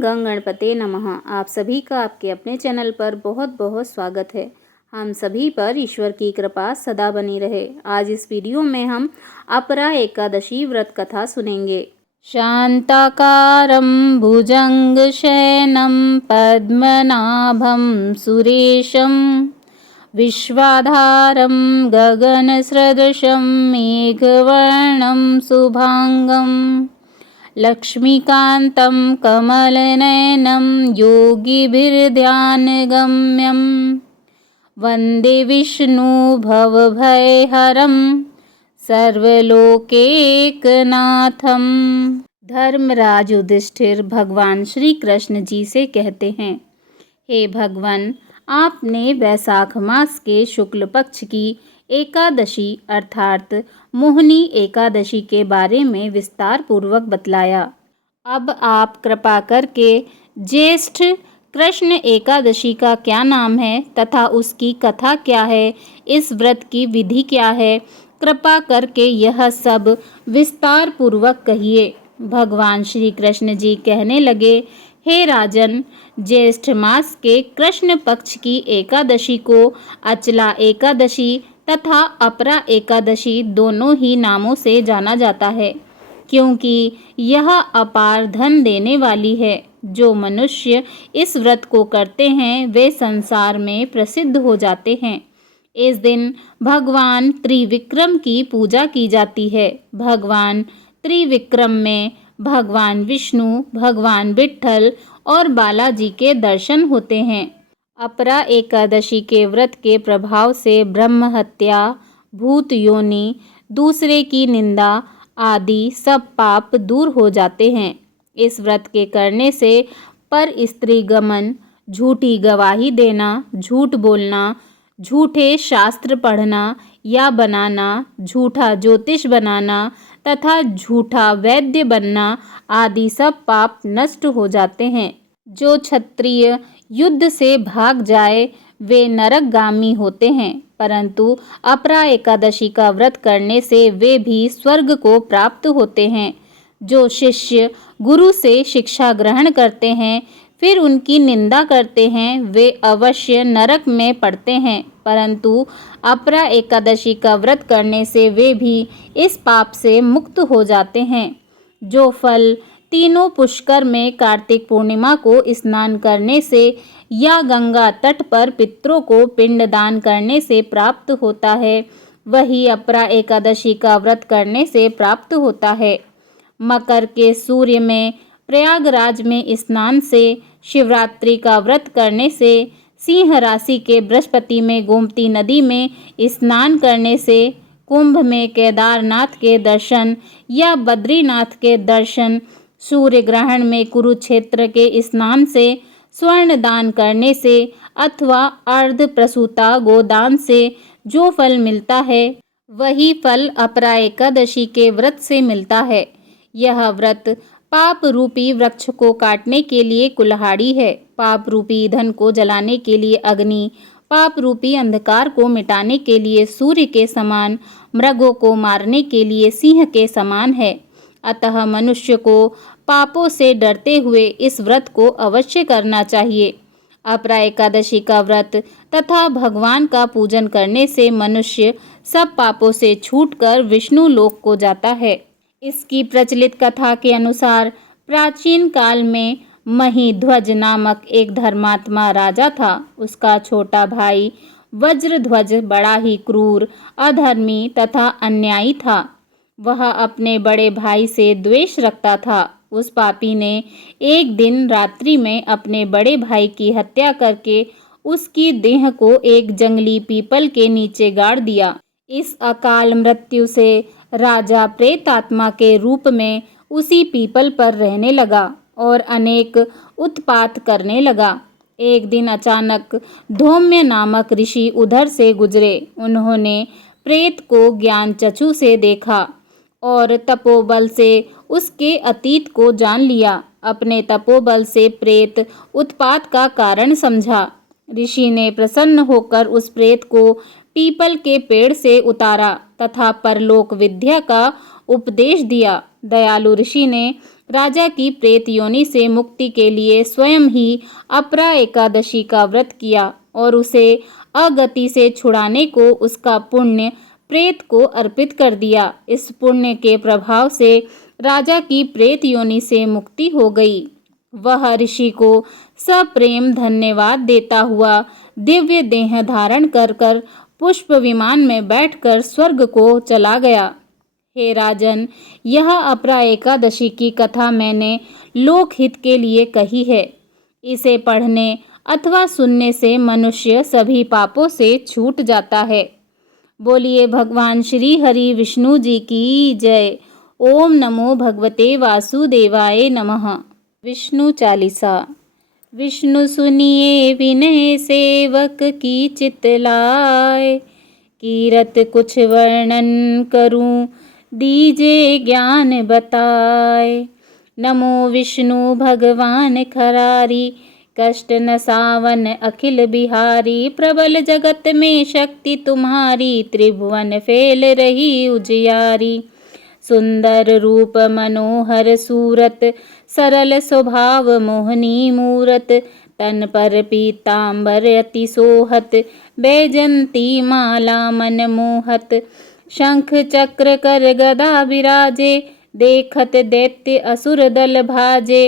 गंग गणपते नमः। आप सभी का आपके अपने चैनल पर बहुत बहुत स्वागत है। हम सभी पर ईश्वर की कृपा सदा बनी रहे। आज इस वीडियो में हम अपरा एकादशी व्रत कथा सुनेंगे। शांताकारं भुजंगशयनं पद्मनाभं सुरेशं विश्वाधारं गगनसदृशं मेघवर्णं शुभांगं लक्ष्मीकान्तं कमलनयनं योगिभिर्ध्यानगम्यं वन्दे विष्णु भवभयहरं सर्वलोकैकनाथं। धर्मराज युधिष्ठिर भगवान श्री कृष्ण जी से कहते हैं, हे भगवान, आपने वैशाख मास के शुक्ल पक्ष की एकादशी अर्थात मोहिनी एकादशी के बारे में विस्तार पूर्वक बतलाया। अब आप कृपा करके ज्येष्ठ कृष्ण एकादशी का क्या नाम है तथा उसकी कथा क्या है, इस व्रत की विधि क्या है, कृपा करके यह सब विस्तार पूर्वक कहिए। भगवान श्री कृष्ण जी कहने लगे, हे राजन, ज्येष्ठ मास के कृष्ण पक्ष की एकादशी को अचला एकादशी तथा अपरा एकादशी दोनों ही नामों से जाना जाता है, क्योंकि यह अपार धन देने वाली है। जो मनुष्य इस व्रत को करते हैं वे संसार में प्रसिद्ध हो जाते हैं। इस दिन भगवान त्रिविक्रम की पूजा की जाती है। भगवान त्रिविक्रम में भगवान विष्णु, भगवान विट्ठल और बालाजी के दर्शन होते हैं। अपरा एकादशी के व्रत के प्रभाव से ब्रह्म हत्या, भूत योनि, दूसरे की निंदा आदि सब पाप दूर हो जाते हैं। इस व्रत के करने से पर स्त्री गमन, झूठी गवाही देना, झूठ बोलना, झूठे शास्त्र पढ़ना या बनाना, झूठा ज्योतिष बनाना तथा झूठा वैद्य बनना आदि सब पाप नष्ट हो जाते हैं। जो क्षत्रिय युद्ध से भाग जाए वे नरकगामी होते हैं, परंतु अपरा एकादशी का व्रत करने से वे भी स्वर्ग को प्राप्त होते हैं। जो शिष्य गुरु से शिक्षा ग्रहण करते हैं फिर उनकी निंदा करते हैं वे अवश्य नरक में पड़ते हैं, परंतु अपरा एकादशी का व्रत करने से वे भी इस पाप से मुक्त हो जाते हैं। जो फल तीनों पुष्कर में कार्तिक पूर्णिमा को स्नान करने से या गंगा तट पर पितरों को पिंडदान करने से प्राप्त होता है, वही अपरा एकादशी का व्रत करने से प्राप्त होता है। मकर के सूर्य में प्रयागराज में स्नान से, शिवरात्रि का व्रत करने से, सिंह राशि के बृहस्पति में गोमती नदी में स्नान करने से, कुंभ में केदारनाथ के दर्शन या बद्रीनाथ के दर्शन, सूर्य ग्रहण में कुरुक्षेत्र के स्नान से, स्वर्ण दान करने से अथवा अर्ध प्रसूता गोदान से जो फल मिलता है वही फल अपरा एकादशी के व्रत से मिलता है। यह व्रत पाप रूपी वृक्ष को काटने के लिए कुल्हाड़ी है, पाप रूपी ईंधन को जलाने के लिए अग्नि, पाप रूपी अंधकार को मिटाने के लिए सूर्य के समान, मृगों को मारने के लिए सिंह के समान है। अतः मनुष्य को पापों से डरते हुए इस व्रत को अवश्य करना चाहिए। अपरा एकादशी का व्रत तथा भगवान का पूजन करने से मनुष्य सब पापों से छूटकर विष्णु लोक को जाता है। इसकी प्रचलित कथा के अनुसार प्राचीन काल में महीध्वज नामक एक धर्मात्मा राजा था। उसका छोटा भाई वज्रध्वज बड़ा ही क्रूर, अधर्मी तथा अन्यायी था। वह अपने बड़े भाई से द्वेष रखता था। उस पापी ने एक दिन रात्रि में अपने बड़े भाई की हत्या करके उसकी देह को एक जंगली पीपल के नीचे गाड़ दिया। इस अकाल मृत्यु से राजा प्रेतात्मा के रूप में उसी पीपल पर रहने लगा और अनेक उत्पात करने लगा। एक दिन अचानक धौम्य नामक ऋषि उधर से गुजरे। उन्होंने प्रेत को ज्ञान चक्षु से देखा और तपोबल से उसके अतीत को जान लिया। अपने तपोबल से प्रेत उत्पात का कारण समझा। ऋषि ने प्रसन्न होकर उस प्रेत को पीपल के पेड़ से उतारा तथा परलोक विद्या का उपदेश दिया। दयालु ऋषि ने राजा की प्रेत योनि से मुक्ति के लिए स्वयं ही अपरा एकादशी का व्रत किया और उसे अगति से छुड़ाने को उसका पुण्य प्रेत को अर्पित कर दिया। इस पुण्य के प्रभाव से राजा की प्रेत योनि से मुक्ति हो गई। वह ऋषि को सप्रेम धन्यवाद देता हुआ दिव्य देह धारण कर पुष्प विमान में बैठकर स्वर्ग को चला गया। हे राजन, यह अपरा एकादशी की कथा मैंने लोकहित के लिए कही है। इसे पढ़ने अथवा सुनने से मनुष्य सभी पापों से छूट जाता है। बोलिए भगवान श्री हरि विष्णु जी की जय। ओम नमो भगवते वासुदेवाय नमः। विष्णु चालीसा। विष्णु सुनिए विनय सेवक की चितलाय, कीरत कुछ वर्णन करूं दीजे ज्ञान बताए। नमो विष्णु भगवान खरारी, कष्ट न सावन अखिल बिहारी। प्रबल जगत में शक्ति तुम्हारी, त्रिभुवन फैल रही उजियारी। सुंदर रूप मनोहर सूरत, सरल स्वभाव मोहनी मूरत। तन पर पीतांबर अति सोहत, बैजंती माला मन मोहत। शंख चक्र कर गदा विराजे, देखत दैत्य असुर दल भाजे।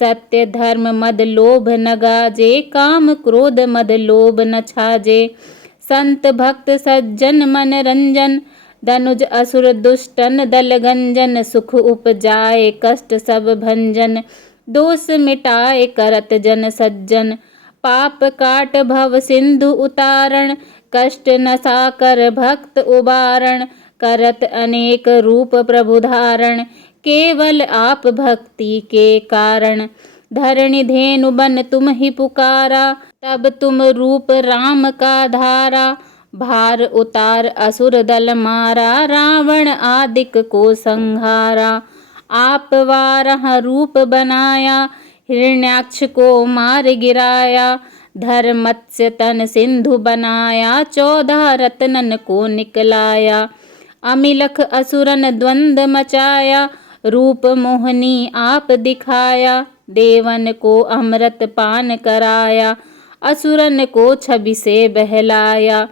सत्य धर्म मद लोभ न गाजे, काम क्रोध मद लोभ न छाजे। संत भक्त सज्जन मन रंजन, धनुज असुर दुष्टन दल गंजन। सुख उपजाए कष्ट सब भंजन, दोष मिटाए करत जन सज्जन। पाप काट भव सिंधु उतारण, कष्ट नसा कर भक्त उबारण। करत अनेक रूप प्रभु धारण, केवल आप भक्ति के कारण। धरणि धेनु बन तुम ही पुकारा, तब तुम रूप राम का धारा। भार उतार असुर दल मारा, रावण आदिक को संहारा। आप वारह रूप बनाया, हिरण्याक्ष को मार गिराया। धर्मत्स्य तन सिंधु बनाया, 14 रत्नन को निकलाया। अमिलख असुरन द्वंद मचाया, रूप मोहनी आप दिखाया। देवन को अमृत पान कराया, असुरन को छवि से बहलाया।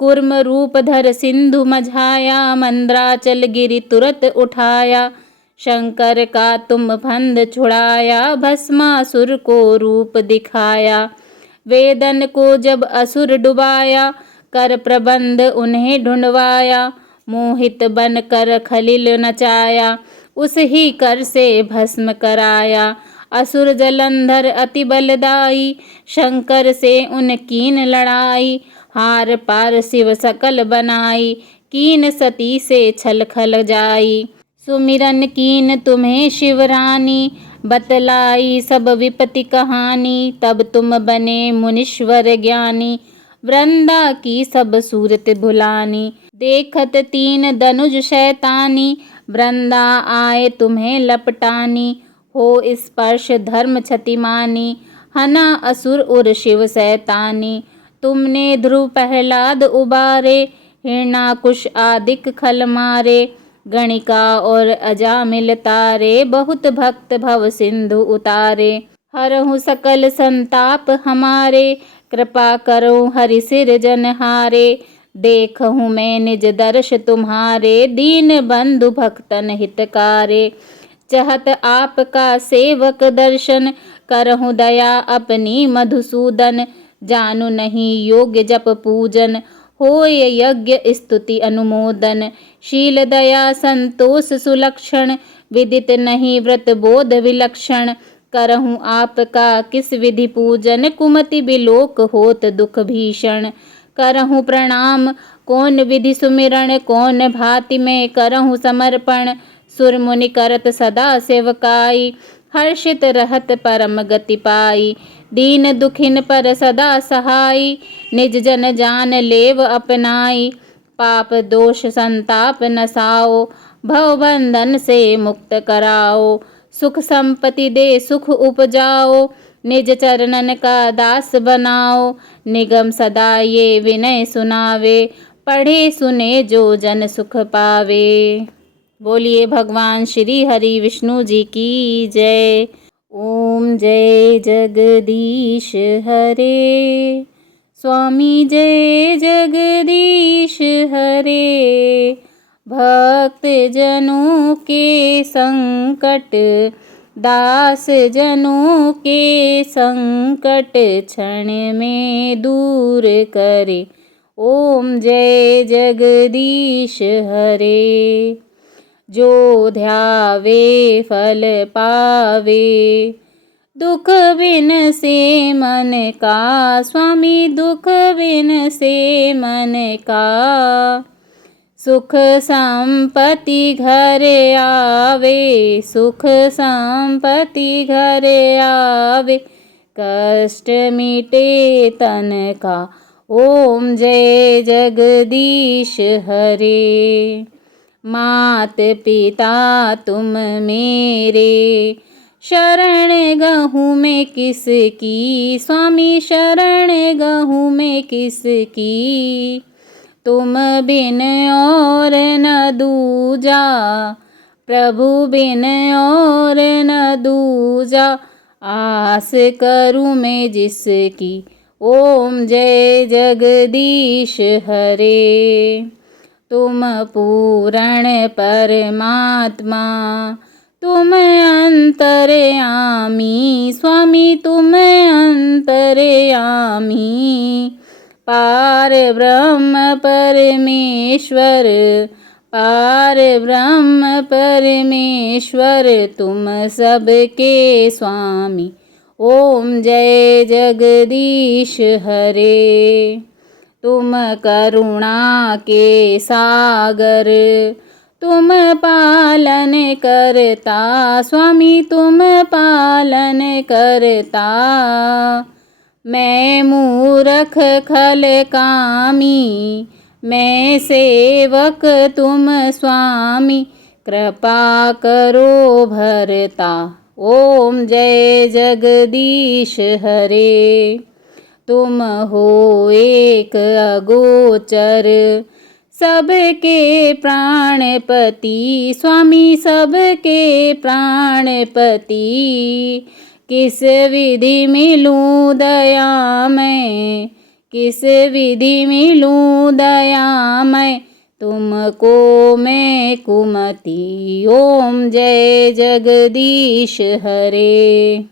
कुर्म रूप धर सिंधु मझाया, मंद्राचल गिरि तुरत उठाया। शंकर का तुम फंद छुड़ाया, भस्मासुर को रूप दिखाया। वेदन को जब असुर डुबाया, कर प्रबंध उन्हें ढूंढवाया। मोहित बन कर खलिल नचाया, उस ही कर से भस्म कराया। असुर जलंधर अति बलदाई, शंकर से उन कीन लड़ाई। हार पार शिव सकल बनाई, कीन सती से छल खल जाई। सुमिरन कीन तुम्हें शिवरानी, बतलाई सब विपत्ति कहानी। तब तुम बने मुनीश्वर ज्ञानी, वृंदा की सब सूरत भुलानी। देखत 3 धनुज शैतानी, वृंदा आए तुम्हें लपटानी। हो स्पर्श धर्म क्षतिमानी, हना असुर उर शिव शैतानी। तुमने ध्रुव प्रहलाद उबारे, हिरणाकुश आदिक खल मारे। गणिका और अजामिल तारे, बहुत भक्त भव सिंधु उतारे। हरहु सकल संताप हमारे, कृपा करो हरि सिर जनहारे। देखहूँ मैं निज दर्श तुम्हारे, दीन बंधु भक्तन हितकारे। चाहत आपका सेवक दर्शन, करहूँ दया अपनी मधुसूदन। जानू नहीं योग्य जप पूजन, होय यज्ञ स्तुति अनुमोदन। शील दया संतोष सुलक्षण, विदित नहीं व्रत बोध विलक्षण। करहूँ आपका किस विधि पूजन, कुमति बिलोक होत दुख भीषण। करहूँ प्रणाम कौन विधि सुमिरण, कौन भांति में करहूँ समर्पण। सुर मुनि करत सदा सेवकाई, हर्षित रहत परम गति पाई। दीन दुखिन पर सदा सहाई, निज जन जान लेव अपनाई। पाप दोष संताप नसाओ, भव बंधन से मुक्त कराओ। सुख संपत्ति दे सुख उपजाओ, निज चरणन का दास बनाओ। निगम सदा ये विनय सुनावे, पढ़े सुने जो जन सुख पावे। बोलिए भगवान श्री हरि विष्णु जी की जय। ओम जय जगदीश हरे, स्वामी जय जगदीश हरे। भक्त जनों के संकट, दास जनों के संकट क्षण में दूर करे। ओम जय जगदीश हरे। जो ध्यावे फल पावे, दुख बिन से मन का। स्वामी दुख बिन से मन का, सुख संपत्ति घर आवे। सुख संपत्ति घर आवे, कष्ट मिटे तन का। ओम जय जगदीश हरे। मात पिता तुम मेरे, शरण गहूँ मैं किसकी। स्वामी शरण गहूँ मैं किसकी, तुम बिन और न दूजा। प्रभु बिन और न दूजा, आस करूँ मैं जिसकी। ओम जय जगदीश हरे। तुम पूर्ण परमात्मा, तुम अंतर्यामी। स्वामी तुम अंतर्यामी, पार ब्रह्म परमेश्वर। पार ब्रह्म परमेश्वर, तुम सबके स्वामी। ओम जय जगदीश हरे। तुम करुणा के सागर, तुम पालन करता। स्वामी तुम पालन करता, मैं मूरख खल कामी। मैं सेवक तुम स्वामी, कृपा करो भरता। ओम जय जगदीश हरे। तुम हो एक अगोचर, सबके प्राणपति। स्वामी सबके प्राणपति, किस विधि मिलूं दया मैं। किस विधि मिलूं दया मैं, तुमको मैं कुमति। ओम जय जगदीश हरे।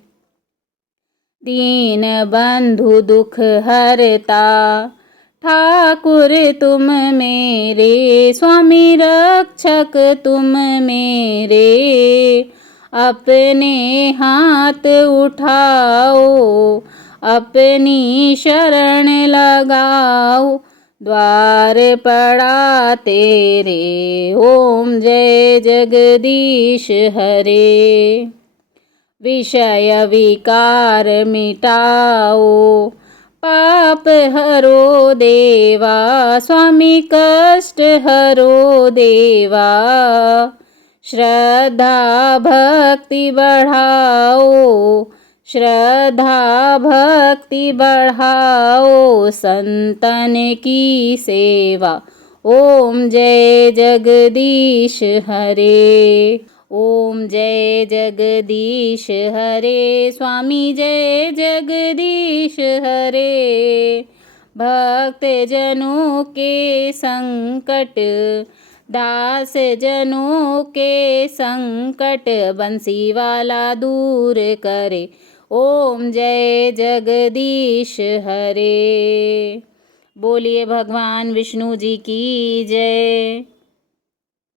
दीन बंधु दुख हरता, ठाकुर तुम मेरे। स्वामी रक्षक तुम मेरे, अपने हाथ उठाओ। अपनी शरण लगाओ, द्वार पड़ा तेरे। ओम जय जगदीश हरे। विषय विकार मिटाओ, पाप हरो देवा। स्वामी कष्ट हरो देवा, श्रद्धा भक्ति बढ़ाओ। श्रद्धा भक्ति बढ़ाओ, संतन की सेवा। ओम जय जगदीश हरे। ओम जय जगदीश हरे। स्वामी जय जगदीश हरे। भक्त जनों के संकट, दास जनों के संकट, बंसी वाला दूर करे। ओम जय जगदीश हरे। बोलिए भगवान विष्णु जी की जय।